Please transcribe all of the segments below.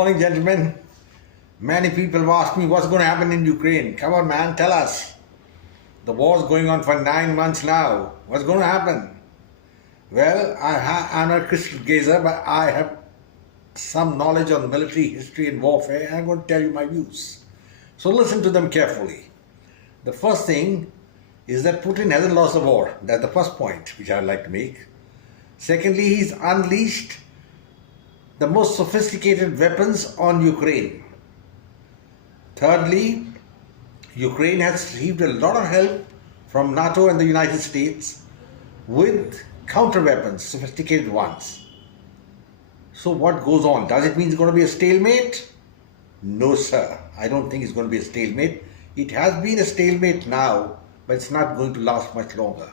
morning, gentlemen. Many people have asked me what's going to happen in Ukraine. Come on, man, tell us. The war's going on for 9 months now. What's going to happen? Well, I'm not a crystal gazer, but I have some knowledge on military history and warfare, and I'm going to tell you my views. So listen to them carefully. The first thing is that Putin hasn't lost the war. That's the first point which I'd like to make. Secondly, he's unleashed the most sophisticated weapons on Ukraine. Thirdly, Ukraine has received a lot of help from NATO and the United States with counter weapons, sophisticated ones. So what goes on? Does it mean it's going to be a stalemate? No, sir. I don't think it's going to be a stalemate. It has been a stalemate now, but it's not going to last much longer.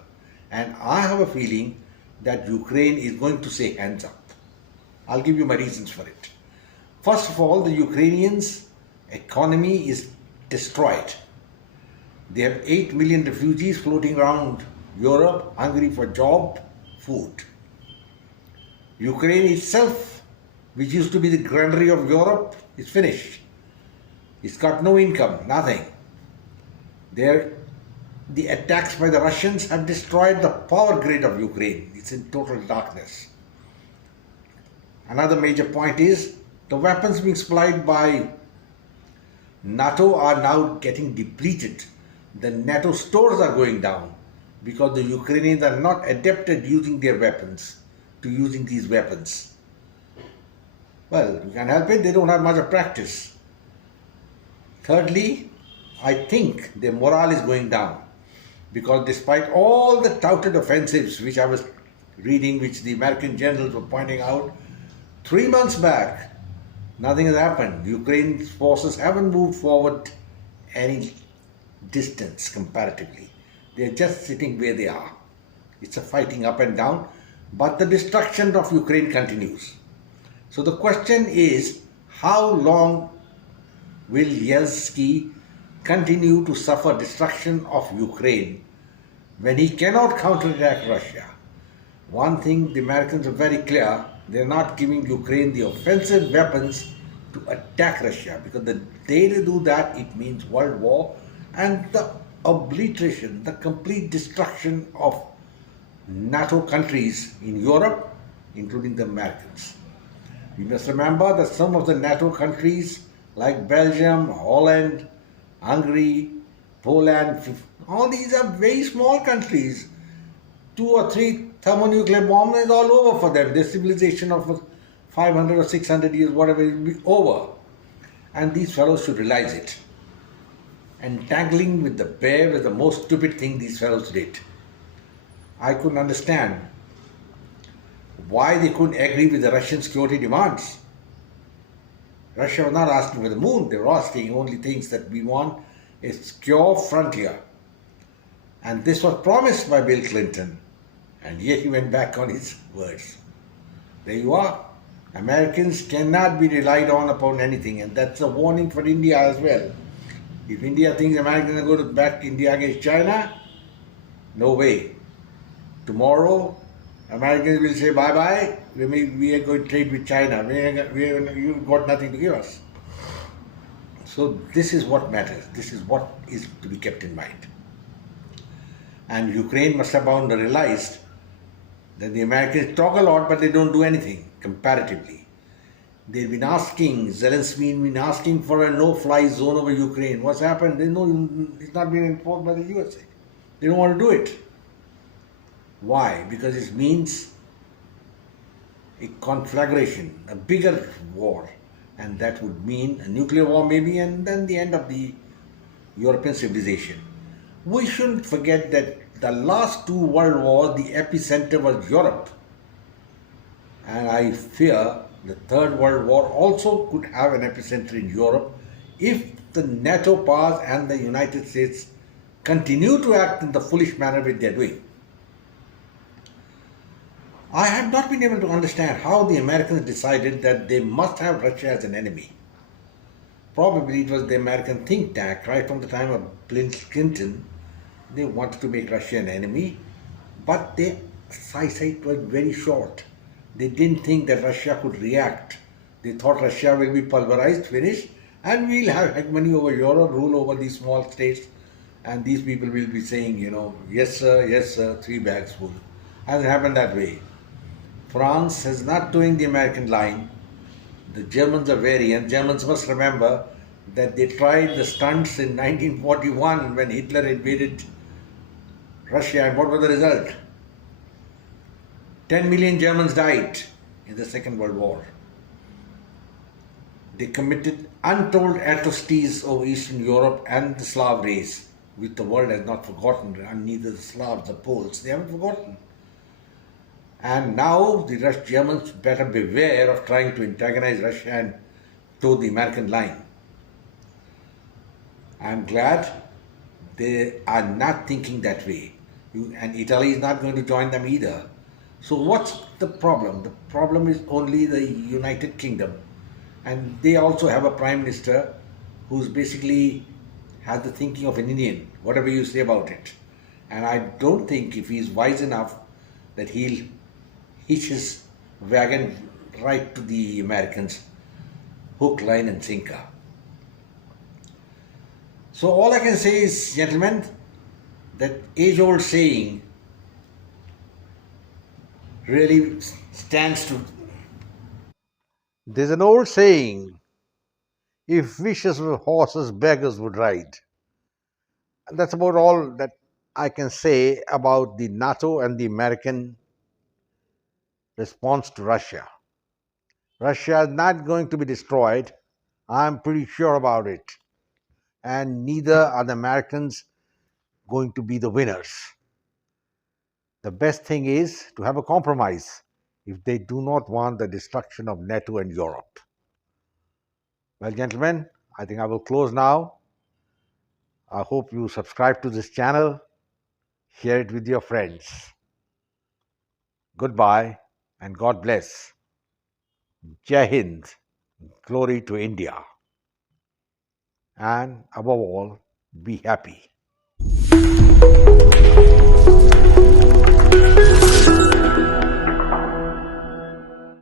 And I have a feeling that Ukraine is going to say hands up. I'll give you my reasons for it. First of all, the Ukrainians' economy is destroyed. They have 8 million refugees floating around Europe, hungry for job, food. Ukraine itself, which used to be the granary of Europe, is finished. It's got no income, nothing. The attacks by the Russians have destroyed the power grid of Ukraine. It's in total darkness. Another major point is the weapons being supplied by NATO are now getting depleted. The NATO stores are going down because the Ukrainians are not adapted using their weapons to using these weapons. Well, you can't help it, they don't have much of practice. Thirdly, I think their morale is going down because despite all the touted offensives which I was reading, which the American generals were pointing out, 3 months back, nothing has happened. Ukraine's forces haven't moved forward any distance comparatively. They're just sitting where they are. It's a fighting up and down, but the destruction of Ukraine continues. So the question is, how long will Zelensky continue to suffer destruction of Ukraine when he cannot counterattack Russia? One thing the Americans are very clear, they're not giving Ukraine the offensive weapons to attack Russia, because the day they do that, it means world war and the obliteration, the complete destruction of NATO countries in Europe, including the Americans. We must remember that some of the NATO countries like Belgium, Holland, Hungary, Poland, all these are very small countries. 2 or 3 thermonuclear bombs is all over for them. Their civilization of 500 or 600 years, whatever, will be over. And these fellows should realize it. Entangling with the bear was the most stupid thing these fellows did. I couldn't understand why they couldn't agree with the Russian security demands. Russia was not asking for the moon, they were asking only things that we want a secure frontier. And this was promised by Bill Clinton, and yet he went back on his words. There you are. Americans cannot be relied on upon anything, and that's a warning for India as well. If India thinks Americans are going to back India against China, no way. Tomorrow, Americans will say bye-bye, we are going to trade with China, you've got nothing to give us. So this is what matters, this is what is to be kept in mind. And Ukraine must have realized that the Americans talk a lot, but they don't do anything comparatively. They've been asking, Zelensky has been asking for a no-fly zone over Ukraine. What's happened? It's not been enforced by the USA. They don't want to do it. Why? Because it means a conflagration, a bigger war, and that would mean a nuclear war maybe, and then the end of the European civilization. We shouldn't forget that the last 2 world wars, the epicenter was Europe. And I fear the Third World War also could have an epicenter in Europe if the NATO powers and the United States continue to act in the foolish manner which they're doing. I have not been able to understand how the Americans decided that they must have Russia as an enemy. Probably it was the American think tank right from the time of Bill Clinton. They wanted to make Russia an enemy, but their eyesight was very short. They didn't think that Russia could react They thought Russia will be pulverized, finished, and we'll have hegemony over Europe, rule over these small states, and these people will be saying, yes, sir, three bags full. Hasn't happened that way. France is not doing the American line. The Germans are wary, and Germans must remember that they tried the stunts in 1941 when Hitler invaded Russia, and what was the result? 10 million Germans died in the Second World War. They committed untold atrocities over Eastern Europe and the Slav race, which the world has not forgotten, and neither the Slavs, the Poles, they haven't forgotten. And now the Germans better beware of trying to antagonize Russia and toe the American line. I'm glad they are not thinking that way. And Italy is not going to join them either. So what's the problem? The problem is only the United Kingdom. And they also have a prime minister who's basically has the thinking of an Indian, whatever you say about it. And I don't think if he's wise enough that he'll hitch his wagon right to the Americans, hook, line and sinker. So all I can say is, gentlemen, that age-old saying really stands to. There's an old saying, if wishes were horses, beggars would ride. And that's about all that I can say about the NATO and the American response to Russia. Russia is not going to be destroyed. I'm pretty sure about it. And neither are the Americans going to be the winners. The best thing is to have a compromise if they do not want the destruction of NATO and Europe. Well, gentlemen, I think I will close now. I hope you subscribe to this channel, share it with your friends. Goodbye and God bless. Jai Hind, glory to India. And above all, be happy.